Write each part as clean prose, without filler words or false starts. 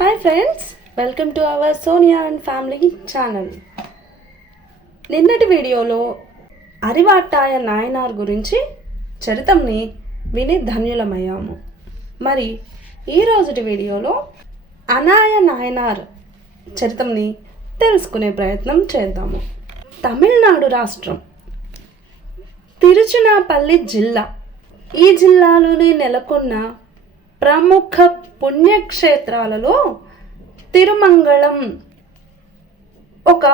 Hi friends, welcome to our Sonia and family channel. నిన్నటి వీడియోలో అరివాట్టాయ నాయనార్ గురించి చరిత్రని విని ధన్యులమయ్యాము. మరి ఈరోజుటి వీడియోలో అనాయ నాయనార్ చరిత్రని తెలుసుకునే ప్రయత్నం చేద్దాము. తమిళనాడు రాష్ట్రం తిరుచునాపల్లి జిల్లా. ఈ జిల్లాలోనే నెలకొన్న ప్రముఖ పుణ్యక్షేత్రాలలో తిరుమంగళం ఒక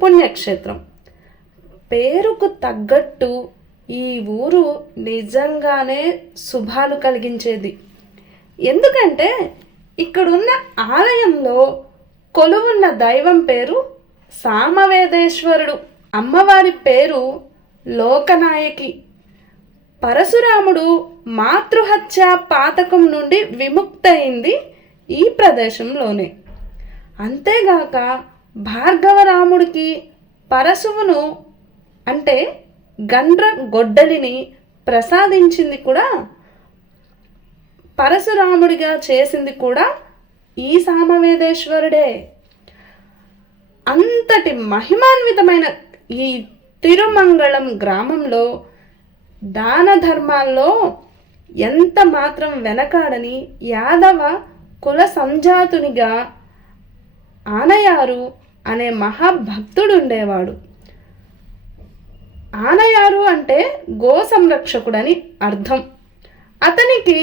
పుణ్యక్షేత్రం. పేరుకు తగ్గట్టు ఈ ఊరు నిజంగానే శుభాలు కలిగించేది. ఎందుకంటే ఇక్కడున్న ఆలయంలో కొలువున్న దైవం పేరు సామవేదేశ్వరుడు, అమ్మవారి పేరు లోకనాయకి. పరశురాముడు మాతృహత్య పాతకం నుండి విముక్తయింది ఈ ప్రదేశంలోనే. అంతేగాక భార్గవరాముడికి పరశువును అంటే గండ్ర గొడ్డలిని ప్రసాదించింది కూడా, పరశురాముడిగా చేసింది కూడా ఈ సామవేదేశ్వరుడే. అంతటి మహిమాన్వితమైన ఈ తిరుమంగళం గ్రామంలో దాన ధర్మాల్లో ఎంత మాత్రం వెనకాడని యాదవ కుల సంజాతునిగా ఆనయారు అనే మహాభక్తుడు ఉండేవాడు. ఆనయారు అంటే గో సంరక్షకుడని అర్థం. అతనికి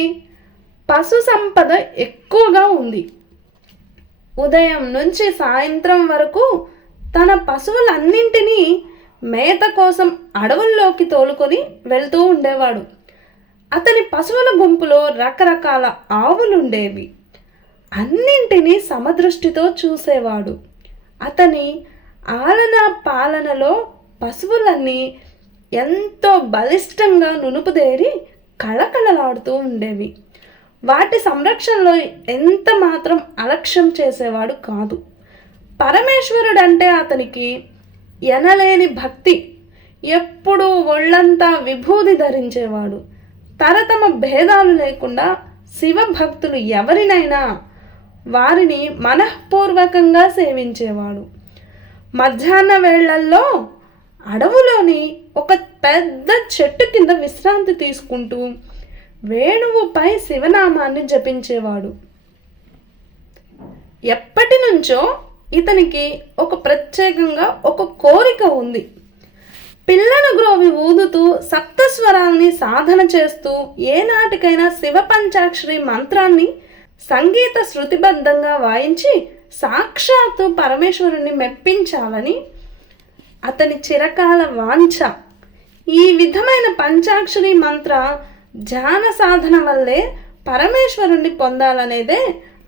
పశు సంపద ఎక్కువగా ఉంది. ఉదయం నుంచి సాయంత్రం వరకు తన పశువులన్నింటినీ మేత కోసం అడవుల్లోకి తోలుకొని వెళ్తూ ఉండేవాడు. అతని పశువుల గుంపులో రకరకాల ఆవులుండేవి. అన్నింటినీ సమదృష్టితో చూసేవాడు. అతని ఆలన పాలనలో పశువులన్నీ ఎంతో బలిష్టంగా నునుపుదేరి కళకళలాడుతూ ఉండేవి. వాటి సంరక్షణలో ఎంత మాత్రం అలక్ష్యం చేసేవాడు కాదు. పరమేశ్వరుడంటే అతనికి ఎనలేని భక్తి. ఎప్పుడూ ఒళ్ళంతా విభూది ధరించేవాడు. తరతమ భేదాలు లేకుండా శివభక్తులు ఎవరినైనా వారిని మనఃపూర్వకంగా సేవించేవాడు. మధ్యాహ్న వేళల్లో అడవులోని ఒక పెద్ద చెట్టు కింద విశ్రాంతి తీసుకుంటూ వేణువుపై శివనామాన్ని జపించేవాడు. ఎప్పటి నుంచో ఇతనికి ఒక ప్రత్యేకంగా ఒక కోరిక ఉంది. పిల్లను గ్రోవి ఊదుతూ సప్తస్వరాల్ని సాధన చేస్తూ ఏనాటికైనా శివ పంచాక్షరి మంత్రాన్ని సంగీత శృతిబద్ధంగా వాయించి సాక్షాత్తు పరమేశ్వరుని మెప్పించాలని అతని చిరకాల వాంఛ. ఈ విధమైన పంచాక్షరి మంత్ర ధ్యాన సాధన వల్లే పరమేశ్వరుణ్ణి పొందాలనేదే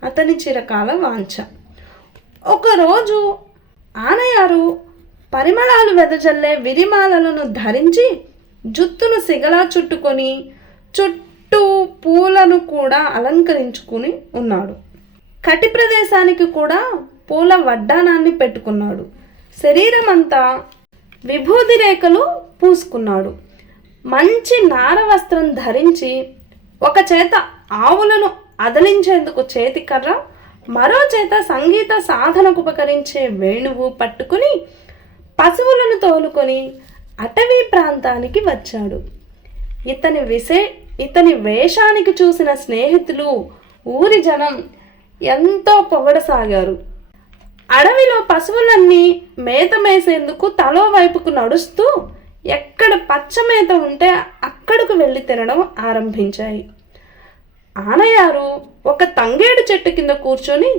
అతని చిరకాల వాంఛ. ఒకరోజు ఆనయారు పరిమళాలు వెదజల్లే విరిమాలలను ధరించి జుత్తును సిగలా చుట్టుకొని చుట్టూ పూలను కూడా అలంకరించుకుని ఉన్నాడు. కటి ప్రదేశానికి కూడా పూల వడ్డానాన్ని పెట్టుకున్నాడు. శరీరం అంతా విభూది రేఖలు పూసుకున్నాడు. మంచి నార వస్త్రం ధరించి ఒక చేత ఆవులను అదలించేందుకు చేతికర్ర, మరో చేత సంగీత సాధనకు ఉపకరించే వేణువు పట్టుకుని పశువులను తోలుకొని అటవీ ప్రాంతానికి వచ్చాడు. ఇతని వేషానికి చూసిన స్నేహితులు, ఊరి జనం ఎంతో పొగడసాగారు. అడవిలో పశువులన్నీ మేత మేసేందుకు తలో వైపుకు నడుస్తూ ఎక్కడ పచ్చ మేత ఉంటే అక్కడకు వెళ్ళి తినడం ఆరంభించాయి. ఆనయారు ఒక తంగేడు చెట్టు కింద కూర్చొని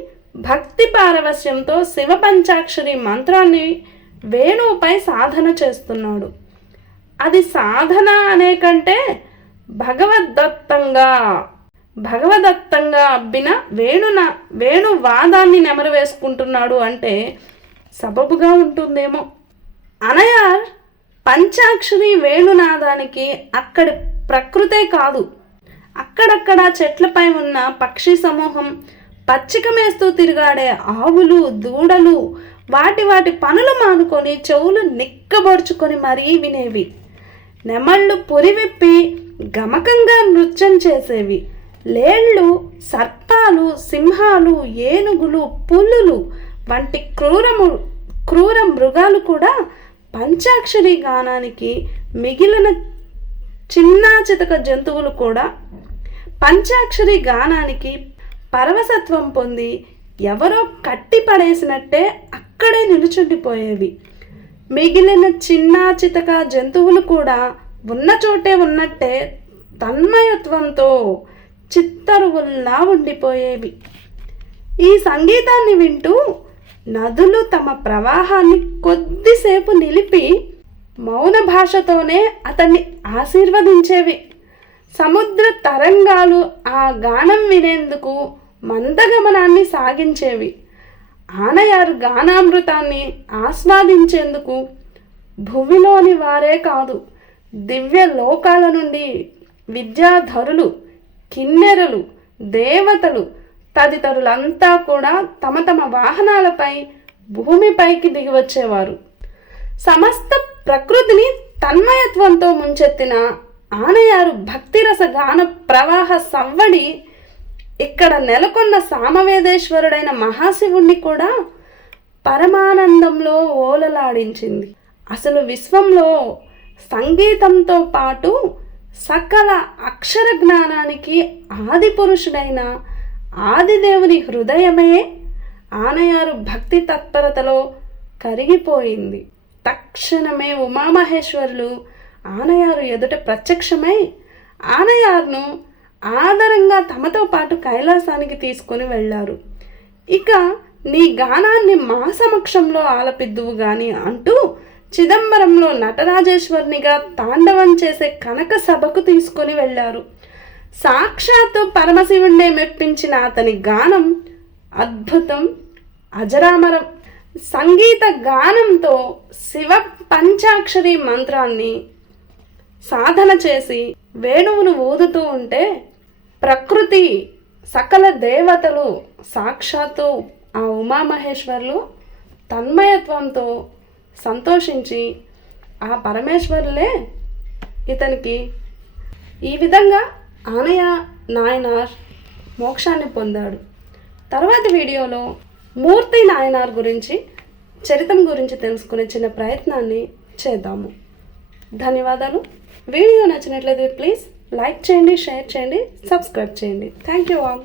భక్తి పారవస్యంతో శివ పంచాక్షరి మంత్రాన్ని వేణువుపై సాధన చేస్తున్నాడు. అది సాధన అనే కంటే భగవదత్తంగా అబ్బిన వేణువాదాన్ని నెమరు వేసుకుంటున్నాడు అంటే సబబుగా ఉంటుందేమో. అనయార్ పంచాక్షరి వేణునాదానికి అక్కడి ప్రకృతే కాదు, అక్కడక్కడ చెట్లపై ఉన్న పక్షి సమూహం, పచ్చిక మేస్తూ తిరిగాడే ఆవులు, దూడలు వాటి పనులు మానుకొని చెవులు నిక్కబొడుచుకొని మరీ వినేవి. నెమళ్ళు పురివిప్పి గమకంగా నృత్యం చేసేవి. లేళ్ళు, సర్పాలు, సింహాలు, ఏనుగులు, పులులు వంటి క్రూర మృగాలు కూడా పంచాక్షరి గానానికి, మిగిలిన చిన్నా చితక జంతువులు కూడా పంచాక్షరి గానానికి పరవశత్వం పొంది ఎవరో కట్టి పడేసినట్టే అక్కడే నిలుచుండిపోయేవి. మిగిలిన చిన్నా చితక జంతువులు కూడా ఉన్న చోటే ఉన్నట్టే తన్మయత్వంతో చిత్తరువుల్లా ఉండిపోయేవి. ఈ సంగీతాన్ని వింటూ నదులు తమ ప్రవాహాన్ని కొద్దిసేపు నిలిపి మౌన భాషతోనే అతన్ని ఆశీర్వదించేవి. సముద్ర తరంగాలు ఆ గానం వినేందుకు మందగమనాన్ని సాగించేవి. ఆనయారు గానామృతాన్ని ఆస్వాదించేందుకు భువిలోని వారే కాదు, దివ్య లోకాల నుండి విద్యాధరులు, కిన్నెరలు, దేవతలు తదితరులంతా కూడా తమ తమ వాహనాలపై భూమిపైకి దిగివచ్చేవారు. సమస్త ప్రకృతిని తన్మయత్వంతో ముంచెత్తిన ఆనయారు భక్తిరస గాన ప్రవాహ సవ్వడి ఇక్కడ నెలకొన్న సామవేదేశ్వరుడైన మహాశివుణ్ణి కూడా పరమానందంలో ఓలలాడించింది. అసలు విశ్వంలో సంగీతంతో పాటు సకల అక్షర జ్ఞానానికి ఆది పురుషుడైన ఆదిదేవుని హృదయమే ఆనయారు భక్తి తత్పరతలో కరిగిపోయింది. తక్షణమే ఉమామహేశ్వరులు ఆనయారు ఎదుట ప్రత్యక్షమై ఆనయార్ను ఆదరంగా తమతో పాటు కైలాసానికి తీసుకొని వెళ్ళారు. ఇక నీ గానాన్ని మా సమక్షంలో ఆలపిద్దువు గాని అంటూ చిదంబరంలో నటరాజేశ్వరునిగా తాండవం చేసే కనక సభకు తీసుకొని వెళ్ళారు. సాక్షాత్తు పరమశివుణ్ణే మెప్పించిన అతని గానం అద్భుతం, అజరామరం. సంగీత గానంతో శివ పంచాక్షరి మంత్రాన్ని సాధన చేసి వేణువును ఊదుతూ ఉంటే ప్రకృతి, సకల దేవతలు, సాక్షాత్తు ఆ ఉమామహేశ్వరులు తన్మయత్వంతో సంతోషించి ఆ పరమేశ్వరులే ఇతనికి ఈ విధంగా ఆనయ నాయనార్ మోక్షాన్ని పొందాడు. తర్వాతి వీడియోలో మూర్తి నాయనార్ గురించి, చరిత్ర గురించి తెలుసుకునే చిన్న ప్రయత్నాన్ని చేద్దాము. ధన్యవాదాలు. వీడియో నచ్చినట్లయితే ప్లీజ్ లైక్ చేయండి, షేర్ చేయండి, సబ్స్క్రైబ్ చేయండి. Thank you all.